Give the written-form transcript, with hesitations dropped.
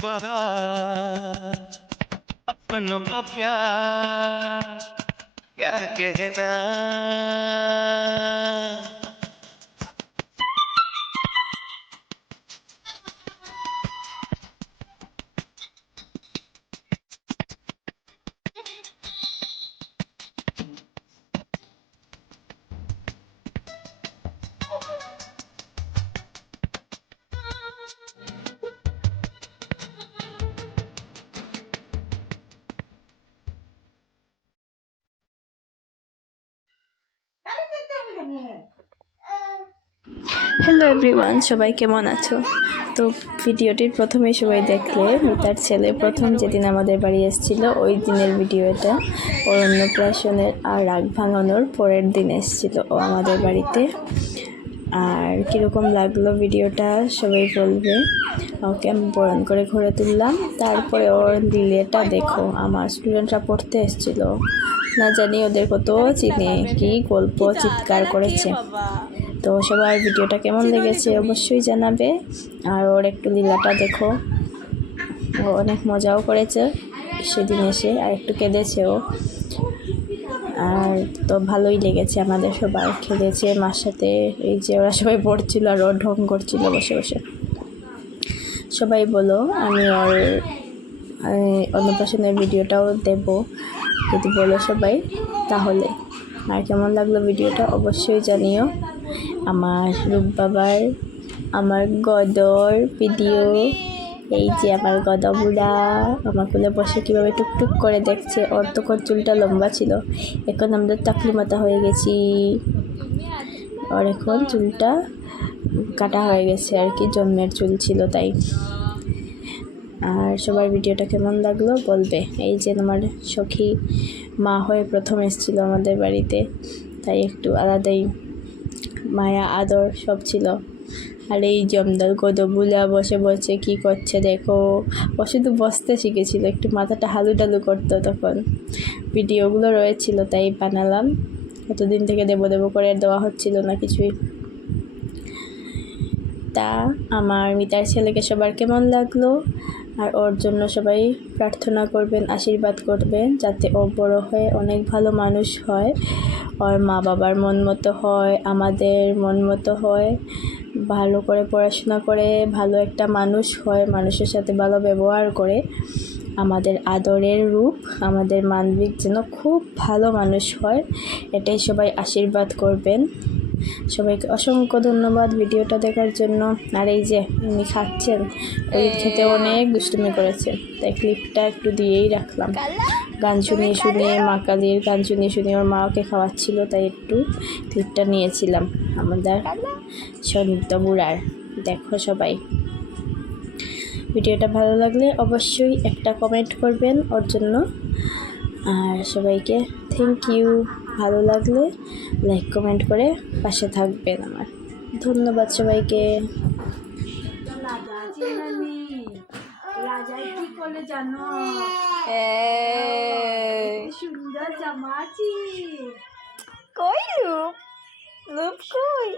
बड़ा अपनों का प्यार क्या कहना। হ্যালো এভরিওয়ান, সবাই কেমন আছো? তো ভিডিওটির প্রথমেই সবাই দেখলে মিতার ছেলে প্রথম যেদিন আমাদের বাড়ি এসেছিলো ওই দিনের ভিডিও এটা। ওর অন্নপ্রাশনের আর রাগ ভাঙানোর পরের দিন এসেছিলো ও আমাদের বাড়িতে। আর কীরকম লাগলো ভিডিওটা সবাই বলবে। ওকে আমি বরণ করে ঘরে তুললাম, তারপরে ওর দিলেটা দেখো। আমার স্টুডেন্টরা পড়তে এসেছিলো, না জানি ওদের কত চিনে কি গল্প চিৎকার করেছে। তো সবার ভিডিওটা কেমন লেগেছে অবশ্যই জানাবে। আর ওর একটু লীলাটা দেখো, ও অনেক মজাও করেছে সেদিন এসে, আর একটু কেঁদেছেও। আর তো ভালোই লেগেছে আমাদের সবার, খেলেছে মার সাথে। এই যে ওরা সবাই পড়ছিল আর ও ঢং করছিল বসে বসে। সবাই বলো আমি ওর অন্নপ্রাশনের ভিডিওটাও দেব যদি বলো সবাই তাহলে। আর কেমন লাগলো ভিডিওটা অবশ্যই জানিও। আমার রূপ বাবার আমার গদর ভিডিও, এই যে আমার গদা বুড়া আমার কোলে বসে কীভাবে টুকটুক করে দেখছে। ওর তখন চুলটা লম্বা ছিল, এখন আমরা টাকলি মাথা হয়ে গেছি। ওর এখন চুলটা কাটা হয়ে গেছে আর কি, জন্মের চুল ছিল তাই। আর সবার ভিডিওটা কেমন লাগলো বলবে। এই যে আমার সখী মা হয়ে প্রথম এসেছিলো আমাদের বাড়িতে, তাই একটু আলাদাই মায়া আদর সব ছিল। আর এই জমদার গদবুলা বসে বসে কি করছে দেখো। ও শুধু বসতে শিখেছিল, একটু মাথাটা হালু ডালু করতো। তখন ভিডিওগুলো রয়েছিল তাই বানালাম, এতদিন থেকে দেবো দেবো করে দেওয়া হচ্ছিল না কিছুই। তা আমার মিতার ছেলেকে সবার কেমন লাগলো, আর ওর জন্য সবাই প্রার্থনা করবেন, আশীর্বাদ করবেন যাতে ও বড় হয়ে অনেক ভালো মানুষ হয়, ওর মা বাবার মন মতো হয়, আমাদের মন মতো হয়, ভালো করে পড়াশোনা করে ভালো একটা মানুষ হয়, মানুষের সাথে ভালো ব্যবহার করে, আমাদের আদরের রূপ, আমাদের মানবিক যেন খুব ভালো মানুষ হয়, এটাই সবাই আশীর্বাদ করবেন। সবাইকে অসংখ্য ধন্যবাদ ভিডিওটা দেখার জন্য। আর এই যে উনি খাচ্ছেন, ওই খেতে অনেক দুষ্টুমি করেছে, তাই ক্লিপটা একটু দিয়েই রাখলাম। গান শুনিয়ে শুনিয়ে মা কালীর গান শুনিয়ে শুনিয়ে ওর মা ওকে খাওয়াচ্ছিল, তাই একটু ক্লিপটা নিয়েছিলাম আমাদের সনিত বুড়ার। দেখো সবাই ভিডিওটা ভালো লাগলে অবশ্যই একটা কমেন্ট করবেন ওর জন্য। আর সবাইকে থ্যাংক ইউ, ভালো লাগলে লাইক কমেন্ট করে পাশে থাকবেন আমার। ধন্যবাদ সবাইকে। রাজাই কি করলে জানো? সুন্দর জামাছি। কই লুপ লুপ কই?